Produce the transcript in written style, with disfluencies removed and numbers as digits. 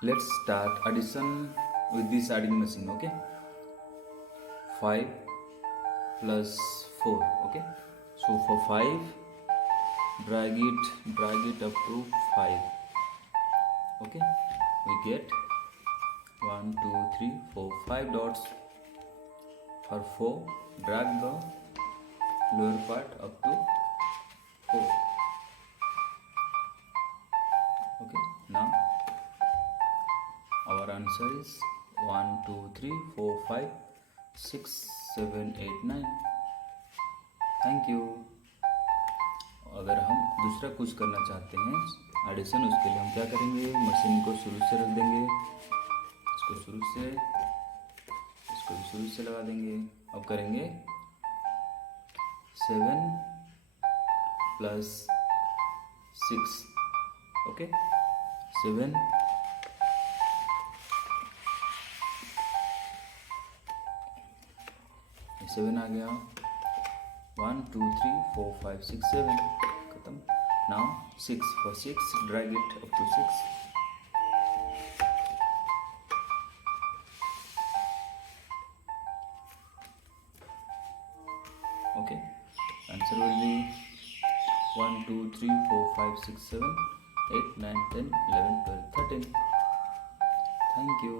Let's start addition with this adding machine. Okay, 5 plus 4. Okay, so for 5, drag it up to 5. Okay, we get 1 2 3 4 5 dots. For 4, drag the lower part up to 4. Okay, now our answer is 1 2 3 4 5 6 7 8 9. Thank you. अगर हम दूसरा कुछ करना चाहते हैं addition, उसके लिए हम क्या करेंगे, मशीन को शुरू से रख देंगे, इसको शुरू से, इसको भी शुरू से लगा देंगे. अब करेंगे 7 प्लस 6. ओके, 7 7 आ गया. 1 2 3 4 5 6 7 खत्म. Now 6, for 6 drag it up to 6. Okay, answer will be 1 2 3 4 5 6 7 8 9 10 11 12 13. Thank you.